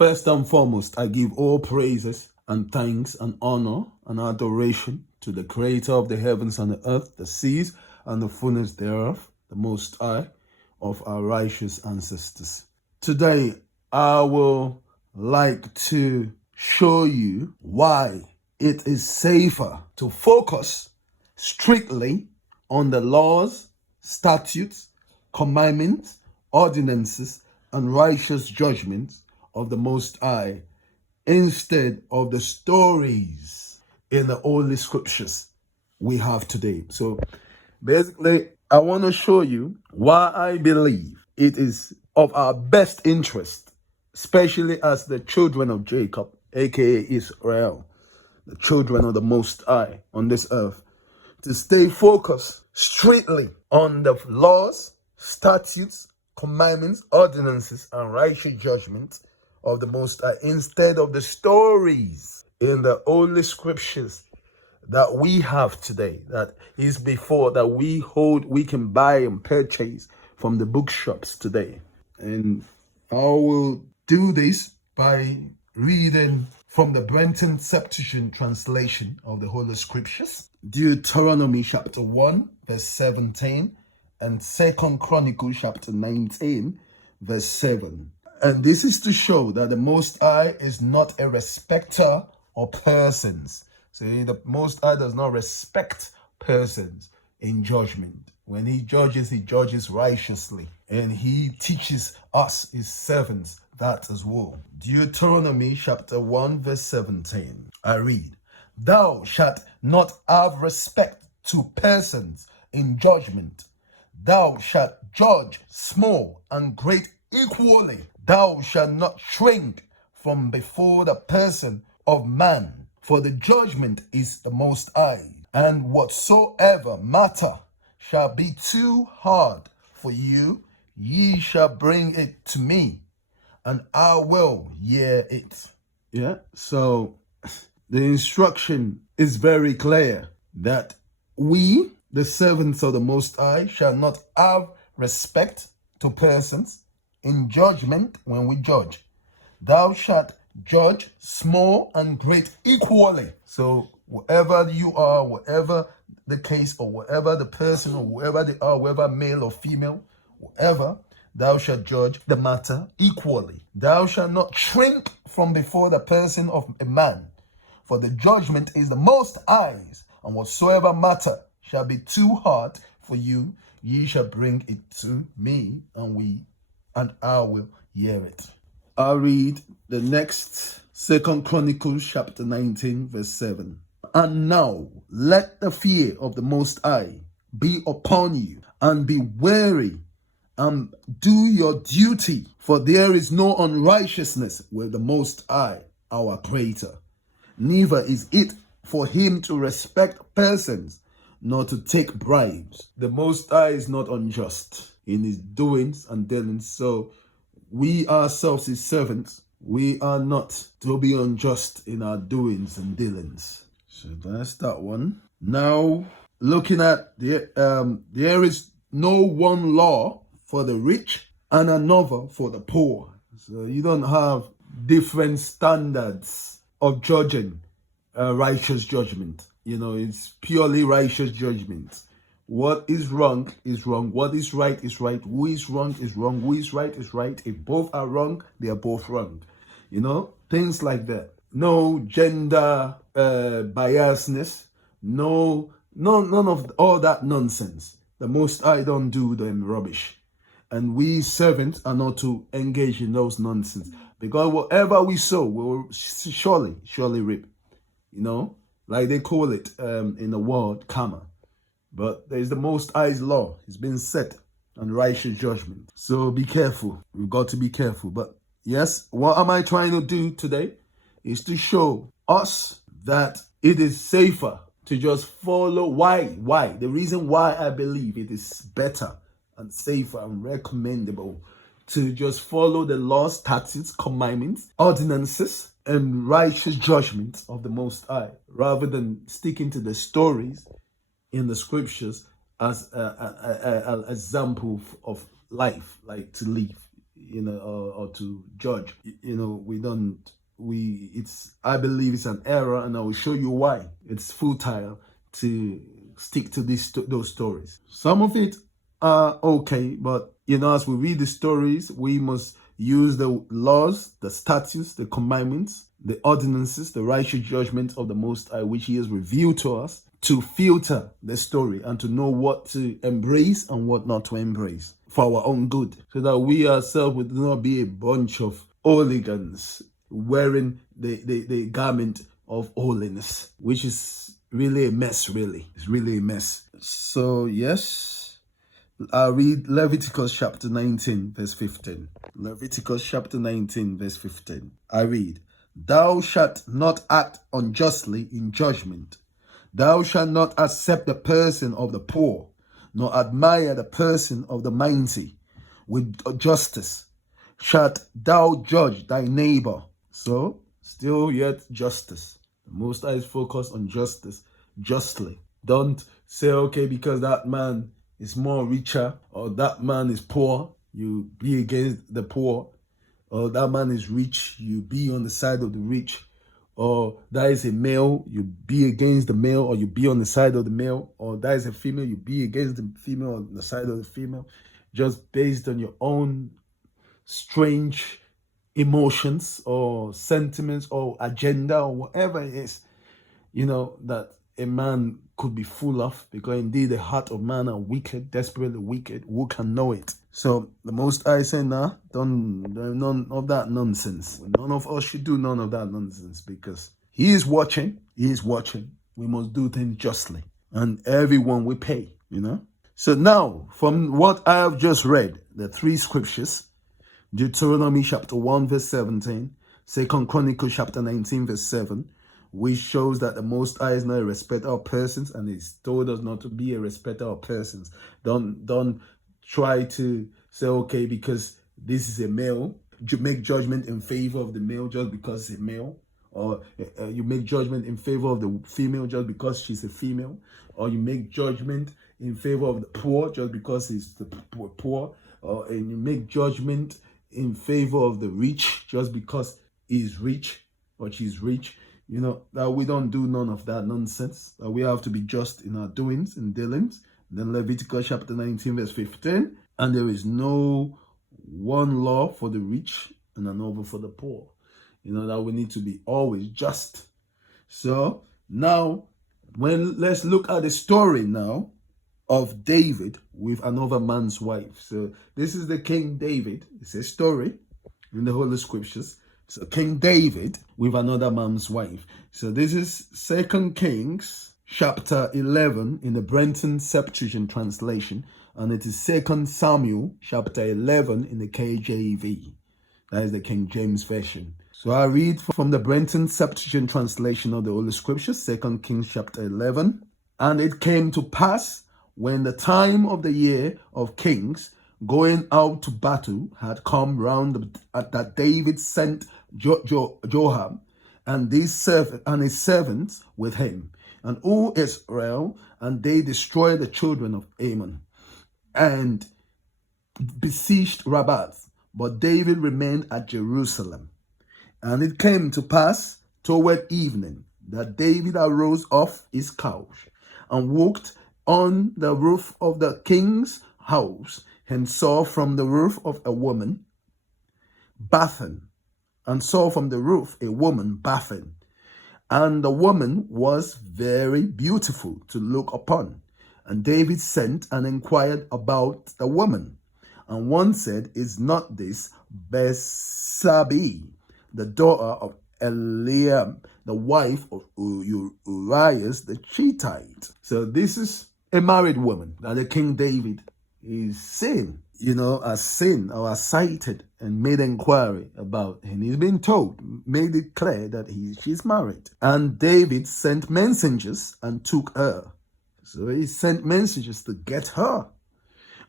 First and foremost, I give all praises and thanks and honor and adoration to the creator of the heavens and the earth, the seas and the fullness thereof, the Most High of our righteous ancestors. Today, I will like to show you why it is safer to focus strictly on the laws, statutes, commandments, ordinances, and righteous judgments of the Most High instead of the stories in the Holy Scriptures we have today. So basically, I want to show you why I believe it is of our best interest, especially as the children of Jacob, aka Israel, the children of the Most High on this earth, to stay focused strictly on the laws, statutes, commandments, ordinances, and righteous judgments of the Most High instead of the stories in the Holy Scriptures that we have today, that is before, that we hold, we can buy and purchase from the bookshops today. And I will do this by reading from the Brenton Septuagint translation of the Holy Scriptures, Deuteronomy chapter 1, verse 17, and 2 Chronicles chapter 19, verse 7. And this is to show that the Most High is not a respecter of persons. So the Most High does not respect persons in judgment. When he judges righteously. And he teaches us, his servants, that as well. Deuteronomy chapter 1, verse 17. I read, "Thou shalt not have respect to persons in judgment. Thou shalt judge small and great equally. Thou shalt not shrink from before the person of man, for the judgment is the Most High. And whatsoever matter shall be too hard for you, ye shall bring it to me, and I will hear it." Yeah, so the instruction is very clear that we, the servants of the Most High, shall not have respect to persons in judgment when we judge. Thou shalt judge small and great equally. So whatever you are, whatever the case, or whatever the person, or whoever they are, whether male or female, whatever, thou shalt judge the matter equally. Thou shalt not shrink from before the person of a man, for the judgment is the Most High's, and whatsoever matter shall be too hard for you, ye shall bring it to me, and I will hear it. I'll read the next 2 Chronicles chapter 19, verse 7. "And now let the fear of the Most High be upon you, and be wary, and do your duty, for there is no unrighteousness with the Most High, our Creator. Neither is it for him to respect persons, nor to take bribes." The Most High is not unjust in his doings and dealings. So we ourselves, his servants, we are not to be unjust in our doings and dealings. So that's that one. Now, looking at there is no one law for the rich and another for the poor. So you don't have different standards of judging righteous judgment. You know, it's purely righteous judgment. What is wrong is wrong. What is right is right. Who is wrong is wrong. Who is right is right. If both are wrong, they are both wrong. You know, things like that. No gender biasness. None of all that nonsense. The Most High don't do them rubbish. And we servants are not to engage in those nonsense. Because whatever we sow, we will surely reap. You know, like they call it in the world, karma. But there is the Most High's law. It's been set on righteous judgment. So be careful. We've got to be careful. But yes, what am I trying to do today is to show us that it is safer to just follow. Why? The reason why I believe it is better and safer and recommendable to just follow the laws, statutes, commandments, ordinances, and righteous judgments of the Most High, rather than sticking to the stories in the scriptures as an example of life, like to live. or to judge. I believe it's an error, and I will show you why. It's futile to stick to those stories. Some of it are okay, but as we read the stories, we must use the laws, the statutes, the commandments, the ordinances, the righteous judgments of the Most High, which He has revealed to us, to filter the story and to know what to embrace and what not to embrace for our own good, so that we ourselves would not be a bunch of hooligans wearing the garment of holiness, which is really a mess, really. It's really a mess. So, yes, I'll read Leviticus chapter 19, verse 15. Leviticus chapter 19, verse 15. I read, "Thou shalt not act unjustly in judgment. Thou shalt not accept the person of the poor, nor admire the person of the mighty. With justice shalt thou judge thy neighbor." So, still yet justice. The Most High is focused on justice, justly. Don't say, okay, because that man is more richer, or that man is poor, you be against the poor, or that man is rich, you be on the side of the rich, or that is a male, you be against the male, or you be on the side of the male, or that is a female, you be against the female, on the side of the female, just based on your own strange emotions or sentiments or agenda or whatever it is, that a man could be full of, because indeed the heart of man are wicked, desperately wicked. Who can know it? So the Most High say, nah, none of that nonsense. None of us should do none of that nonsense, because He is watching. He is watching. We must do things justly, and everyone will pay, So now, from what I have just read, the three scriptures, Deuteronomy chapter 1 verse 17, 2 Chronicles chapter 19 verse 7, which shows that the Most High is not a respecter of persons, and He's told us not to be a respecter of persons. Don't try to say, okay, because this is a male, you make judgment in favor of the male just because it's a male, or you make judgment in favor of the female just because she's a female, or you make judgment in favor of the poor just because he's the poor, and you make judgment in favor of the rich just because he's rich or she's rich. That we don't do none of that nonsense. That we have to be just in our doings and dealings. Then Leviticus chapter 19 verse 15. And there is no one law for the rich and another for the poor. That we need to be always just. So now, let's look at the story now of David with another man's wife. So this is the King David. It's a story in the Holy Scriptures. So King David with another man's wife. So this is 2 Kings chapter 11 in the Brenton Septuagint translation, and it is 2 Samuel chapter 11 in the KJV. That is the King James Version. So I read from the Brenton Septuagint translation of the Holy Scriptures, 2 Kings chapter 11. "And it came to pass, when the time of the year of kings going out to battle had come round, that David sent Joab and his servants with him, and all Israel, and they destroyed the children of Ammon, and besieged Rabbah. But David remained at Jerusalem. And it came to pass toward evening that David arose off his couch and walked on the roof of the king's house, and saw from the roof of a woman bathing, and saw from the roof a woman bathing. And the woman was very beautiful to look upon. And David sent and inquired about the woman. And one said, Is not this Besabe, the daughter of Eliam, the wife of Urias the Hittite? So this is a married woman that the King David is seen, has seen or has cited and made inquiry about. And he's been told, made it clear that she's married. And David sent messengers and took her. So he sent messengers to get her,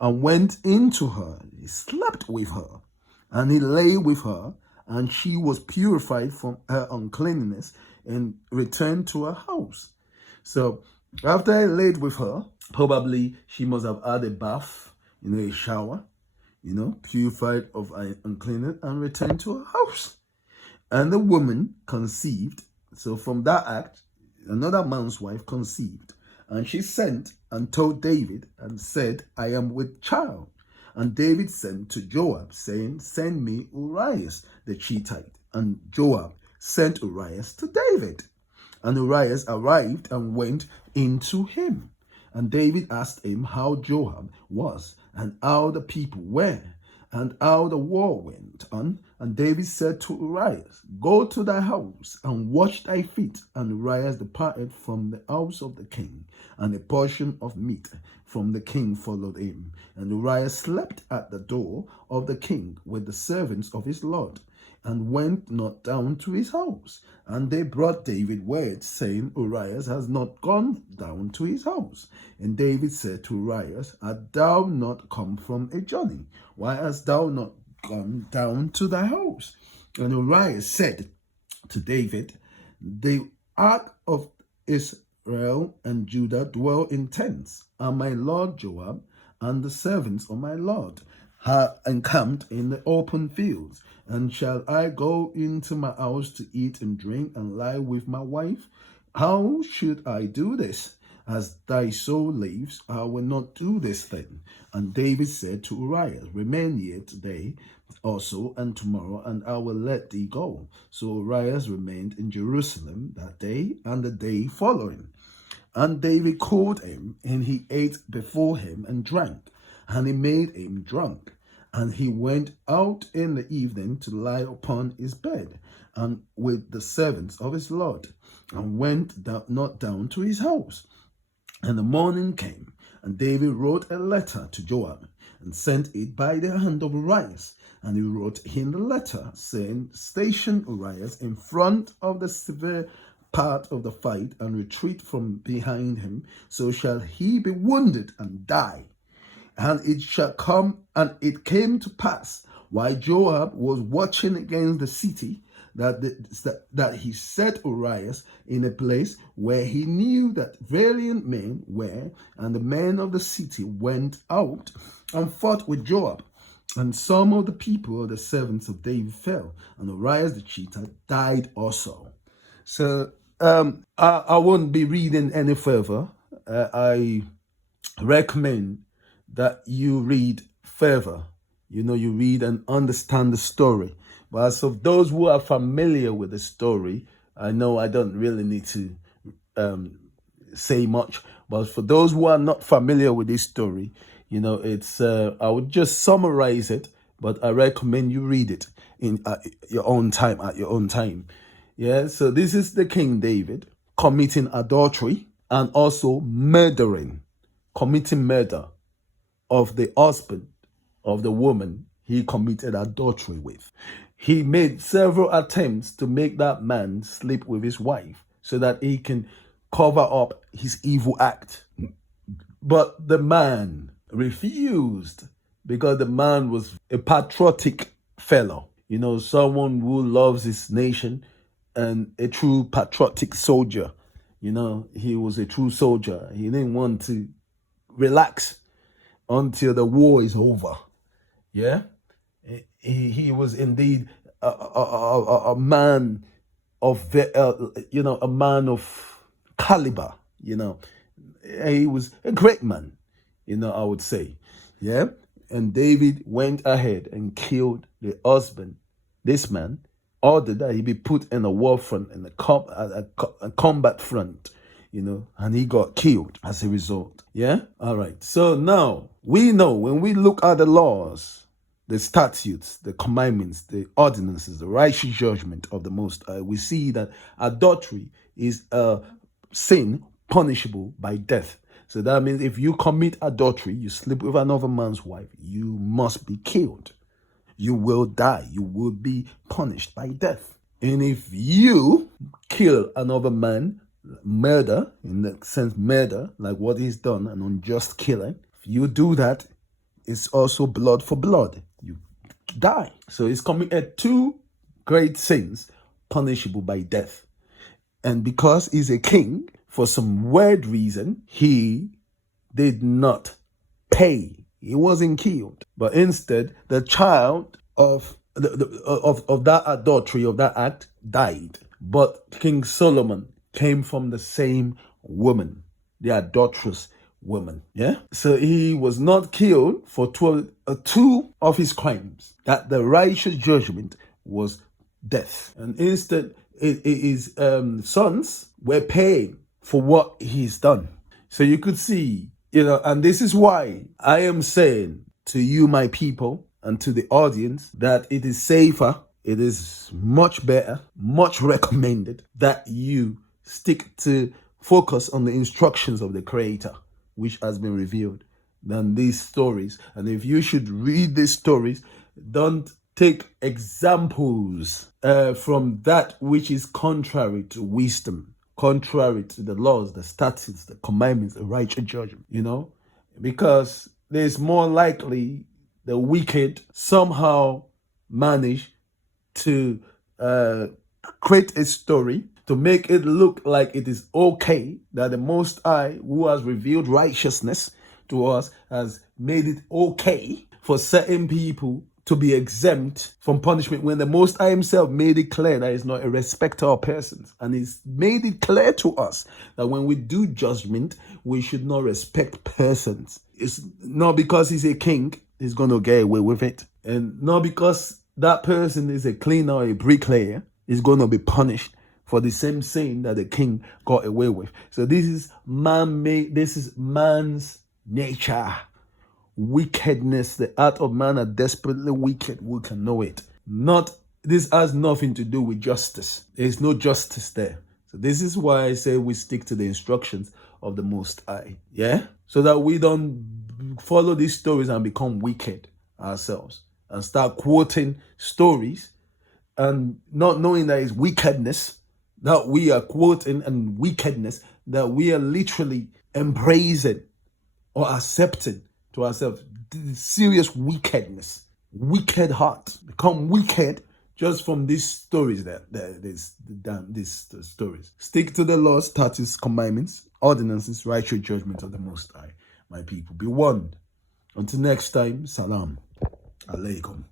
and went into her. He slept with her, and he lay with her, and she was purified from her uncleanness and returned to her house. So after he laid with her, probably she must have had a bath, a shower. purified of uncleanness, and returned to her house. And the woman conceived. So from that act, another man's wife conceived. And she sent and told David and said, I am with child. And David sent to Joab, saying, send me Urias the Hittite. And Joab sent Urias to David. And Urias arrived and went into him. And David asked him how Joab was, and how the people were, and how the war went on. And David said to Urias, go to thy house and wash thy feet. And Urias departed from the house of the king, and a portion of meat from the king followed him. And Urias slept at the door of the king with the servants of his lord, and went not down to his house. And they brought David word, saying, Urias has not gone down to his house. And David said to Urias, art thou not come from a journey? Why hast thou not gone down to thy house? And Urias said to David, the ark of Israel and Judah dwell in tents, and my lord Joab and the servants of my lord are encamped in the open fields. And shall I go into my house to eat and drink and lie with my wife? How should I do this? As thy soul lives, I will not do this thing. And David said to Urias, remain here today also and tomorrow, and I will let thee go. So Urias remained in Jerusalem that day and the day following. And David called him, and he ate before him and drank, and he made him drunk. And he went out in the evening to lie upon his bed, and with the servants of his lord, and went not down to his house. And the morning came, and David wrote a letter to Joab, and sent it by the hand of Urias. And he wrote in the letter, saying, station Urias in front of the severe part of the fight, and retreat from behind him, so shall he be wounded and die. And it came to pass, while Joab was watching against the city, that he set Urias in a place where he knew that valiant men were, and the men of the city went out and fought with Joab. And some of the people of the servants of David fell, and Urias the Hittite died also. So I won't be reading any further. I recommend that you read further. You read and understand the story. But as of those who are familiar with the story, I know I don't really need to say much. But for those who are not familiar with this story, it's I would just summarize it, but I recommend you read it in your own time, at your own time. Yeah, so this is the King David committing adultery and also committing murder of the husband of the woman he committed adultery with. He made several attempts to make that man sleep with his wife so that he can cover up his evil act. But the man refused, because the man was a patriotic fellow, someone who loves his nation and a true patriotic soldier. He was a true soldier. He didn't want to relax until the war is over. Yeah, he was indeed a man of a man of caliber. He was a great man. I would say. Yeah, and David went ahead and killed the husband. This man ordered that he be put in a war front, in a combat front. And he got killed as a result. Yeah? All right. So now we know, when we look at the laws, the statutes, the commandments, the ordinances, the righteous judgment of the Most High, we see that adultery is a sin punishable by death. So that means if you commit adultery, you sleep with another man's wife, you must be killed. You will die. You will be punished by death. And if you kill another man, murder, in the sense murder, like what he's done, an unjust killing, if you do that, it's also blood for blood. You die. So he's committed two great sins punishable by death. And because he's a king, for some weird reason, he did not pay He wasn't killed, but instead the child of of that adultery, of that act, died. But King Solomon came from the same woman, the adulterous woman. Yeah. So he was not killed for two of his crimes. That the righteous judgment was death, and instead his sons were paying for what he's done. So you could see, and this is why I am saying to you, my people, and to the audience, that it is safer, it is much better, much recommended that you stick to focus on the instructions of the Creator, which has been revealed, than these stories. And if you should read these stories, don't take examples from that which is contrary to wisdom, contrary to the laws, the statutes, the commandments, the righteous judgment, because there's more likely the wicked somehow manage to create a story to make it look like it is okay that the Most High, who has revealed righteousness to us, has made it okay for certain people to be exempt from punishment, when the Most High himself made it clear that he's not a respecter of persons. And he's made it clear to us that when we do judgment, we should not respect persons. It's not because he's a king, he's going to get away with it. And not because that person is a cleaner or a bricklayer, he's going to be punished for the same sin that the king got away with. So this is man-made, this is man's nature. Wickedness, the heart of man are desperately wicked, who can know it? This has nothing to do with justice. There's no justice there. So this is why I say we stick to the instructions of the Most High. Yeah? So that we don't follow these stories and become wicked ourselves and start quoting stories and not knowing that it's wickedness that we are quoting, and wickedness that we are literally embracing or accepting to ourselves. Serious wickedness, wicked heart, become wicked just from these stories. These stories. Stick to the laws, statutes, commandments, ordinances, righteous judgments of the Most High, my people. Be warned. Until next time, salam alaikum.